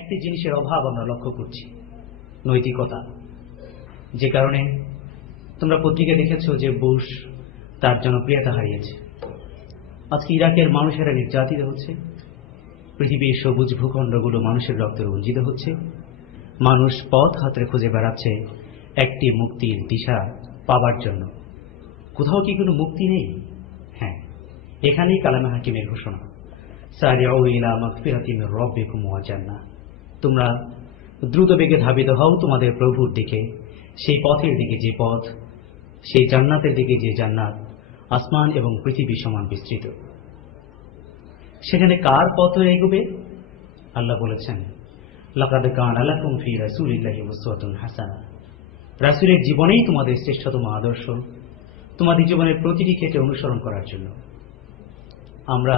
একটি জিনিসের অভাব আমরা লক্ষ্য করছি, নৈতিকতা। যে কারণে তোমরা পত্রিকা দেখেছ যে বুশ তার জনপ্রিয়তা হারিয়েছে। আজকে ইরাকের মানুষেরা নির্যাতিত হচ্ছে, পৃথিবীর সবুজ ভূখণ্ডগুলো মানুষের রক্তে রঞ্জিত হচ্ছে, মানুষ পথ হাতড়ে খুঁজে বেড়াচ্ছে একটি মুক্তির দিশা পাবার জন্য। কোথাও কি কোনো মুক্তি নেই? হ্যাঁ, এখানেই কালামে হাকিমের ঘোষণা, সারিউ ইলা মাগফিরাতিন মির রাব্বিকুম ওয়া জান্নাহ। তোমরা দ্রুত বেগে ধাবিত হও তোমাদের প্রভুর দিকে, সেই পথের দিকে যে পথ, সেই জান্নাতের দিকে যে জান্নাত আসমান এবং পৃথিবী সমান বিস্তৃত। সেখানে কার পথ এগোবে? আল্লাহ বলেছেন, লাকাদ কানা লাকুম ফি রাসূলিল্লাহি উসওয়াতুন হাসানাহ। রাসূলের জীবনেই তোমাদের শ্রেষ্ঠতম আদর্শ, তোমাদের জীবনের প্রতিটি ক্ষেত্রে অনুসরণ করার জন্য। আমরা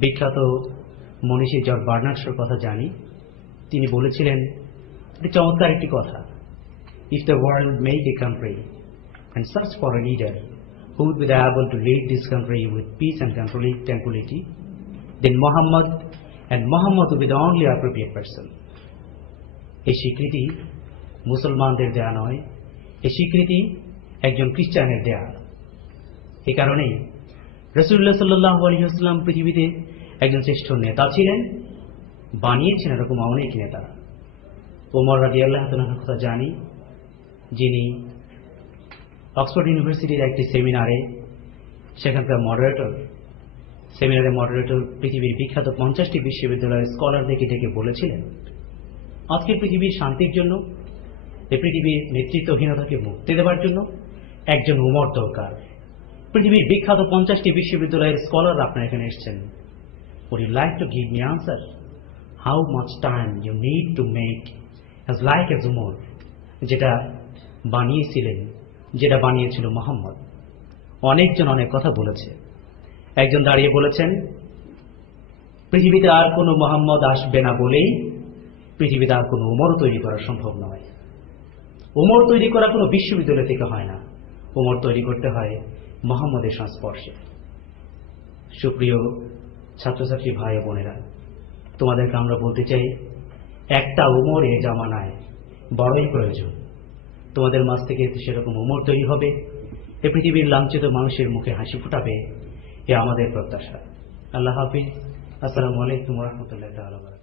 বিখ্যাত মনীষী জর্জ বার্নার্ড শোর কথা জানি। তিনি বলেছিলেন চমৎকার একটি কথা, if the world make a country and search for a leader who would be able to lead this country with peace and tranquility, then Muhammad would be the only appropriate person. এই স্বীকৃতি মুসলমানদের দেয়া নয়, এই স্বীকৃতি একজন খ্রিস্টানের দেয়া। এই কারণেই রাসূলুল্লাহ সাল্লাল্লাহু আলাইহি ওয়াসাল্লাম পৃথিবীতে একজন শ্রেষ্ঠ নেতা ছিলেন, বানিয়েছেন এরকম অনেক নেতা। ওমর রাদিয়াল্লাহু তাআলার কথা জানি, যিনি অক্সফোর্ড ইউনিভার্সিটির একটি সেমিনারে সেখানকার মডারেটর পৃথিবীর বিখ্যাত 50টি বিশ্ববিদ্যালয়ের স্কলারদেরকে ডেকে বলেছিলেন, আজকের পৃথিবীর শান্তির জন্য, এই পৃথিবীর নেতৃত্বহীনতাকে মুক্তি দেওয়ার জন্য একজন উমর দরকার। পৃথিবীর বিখ্যাত 50টি বিশ্ববিদ্যালয়ের স্কলার আপনার এখানে এসেছেন। Would you like to give me answer? How much time you need to make as like as Umar, যেটা বানিয়েছিল মোহাম্মদ। অনেকজন অনেক কথা বলেছে। একজন দাঁড়িয়ে বলেছেন, পৃথিবীতে আর কোনো মোহাম্মদ আসবে না বলেই পৃথিবীতে আর কোনো উমর তৈরি করা সম্ভব নয়। উমর তৈরি করা কোনো বিশ্ববিদ্যালয় থেকে হয় না, উমর তৈরি করতে হয় মোহাম্মদের সংস্পর্শে। সুপ্রিয় ছাত্রছাত্রী ভাই বোনেরা, তোমাদেরকে আমরা বলতে চাই, একটা উমর এ জামানায় বড়ই প্রয়োজন। তোমাদের মাঝ থেকে সেরকম উমর তৈরি হবে, এ পৃথিবীর লাঞ্ছিত মানুষের মুখে হাসি ফুটাবে, এ আমাদের প্রত্যাশা। আল্লাহ হাফিজ। আসসালামু আলাইকুম ওয়া রাহমাতুল্লাহি ওয়া বারাকাতুহু।